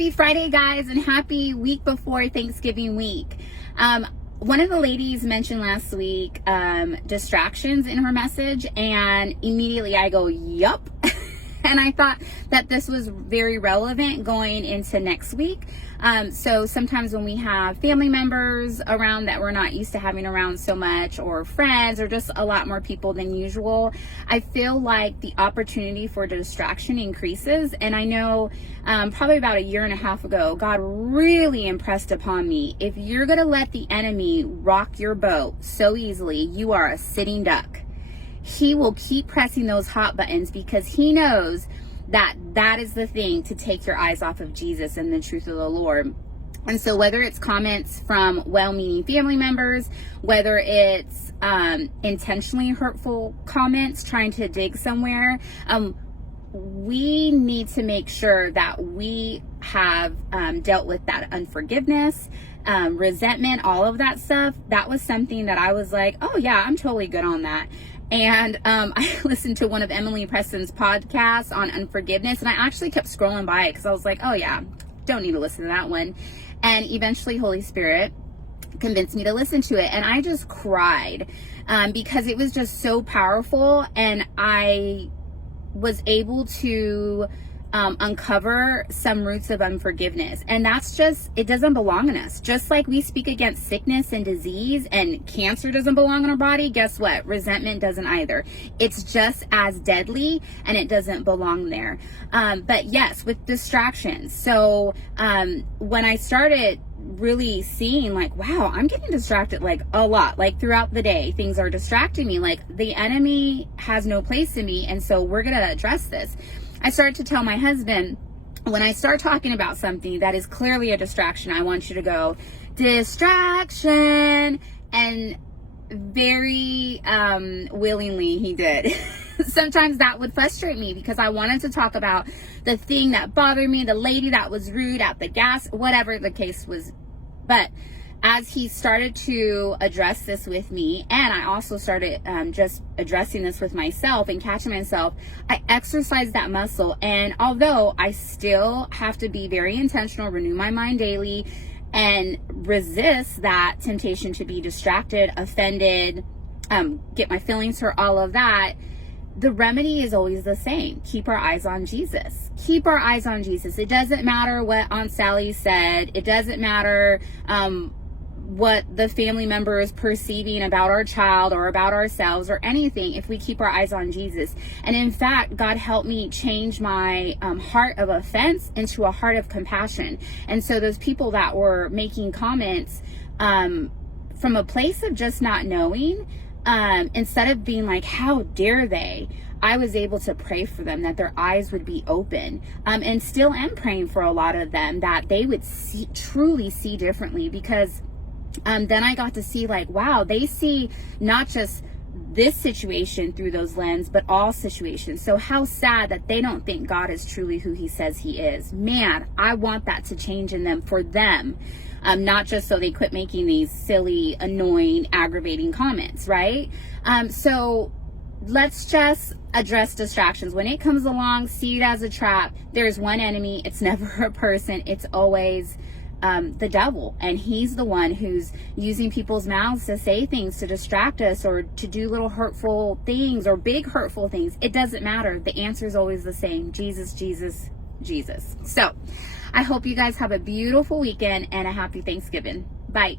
Happy Friday, guys, and happy week before Thanksgiving week. One of the ladies mentioned last week distractions in her message, and immediately I go, yup. And I thought that this was very relevant going into next week. So sometimes when we have family members around that we're not used to having around so much, or friends, or just a lot more people than usual, I feel like the opportunity for distraction increases. And I know probably about a year and a half ago, God really impressed upon me, if you're going to let the enemy rock your boat so easily, you are a sitting duck. He will keep pressing those hot buttons because he knows that that is the thing to take your eyes off of Jesus and the truth of the Lord. And so whether it's comments from well-meaning family members, whether it's intentionally hurtful comments trying to dig somewhere, we need to make sure that we have dealt with that unforgiveness, resentment, all of that stuff. That was something that I was like, oh yeah, I'm totally good on that. And I listened to one of Emily Preston's podcasts on unforgiveness, and I actually kept scrolling by it because I was like, oh yeah, don't need to listen to that one. And eventually Holy Spirit convinced me to listen to it, and I just cried because it was just so powerful, and I was able to uncover some roots of unforgiveness. And that's just, it doesn't belong in us. Just like we speak against sickness and disease, and cancer doesn't belong in our body, guess what? Resentment doesn't either. It's just as deadly, and it doesn't belong there. But yes, with distractions. So when I started really seeing like, wow, I'm getting distracted like a lot, like throughout the day, things are distracting me, like the enemy has no place in me. And so we're going to address this. I started to tell my husband, when I start talking about something that is clearly a distraction, I want you to go, distraction. And very willingly he did. Sometimes that would frustrate me because I wanted to talk about the thing that bothered me, the lady that was rude at the gas, whatever the case was. But as he started to address this with me, and I also started just addressing this with myself and catching myself, I exercised that muscle. And although I still have to be very intentional, renew my mind daily, and resist that temptation to be distracted, offended, get my feelings hurt, all of that, the remedy is always the same. Keep our eyes on Jesus. Keep our eyes on Jesus. It doesn't matter what Aunt Sally said. It doesn't matter what the family member is perceiving about our child or about ourselves or anything, if we keep our eyes on Jesus. And in fact, God helped me change my heart of offense into a heart of compassion. And so those people that were making comments from a place of just not knowing, instead of being like, how dare they, I was able to pray for them, that their eyes would be open, and still am praying for a lot of them, that they would truly see differently. Because then I got to see like, wow, they see not just this situation through those lenses, but all situations. So how sad that they don't think God is truly who he says he is. Man, I want that to change in them, for them. Not just so they quit making these silly, annoying, aggravating comments, right? So let's just address distractions. When it comes along, see it as a trap. There's one enemy. It's never a person. It's always the devil. And he's the one who's using people's mouths to say things to distract us, or to do little hurtful things or big hurtful things. It doesn't matter. The answer is always the same. Jesus, Jesus, Jesus. So I hope you guys have a beautiful weekend and a happy Thanksgiving. Bye.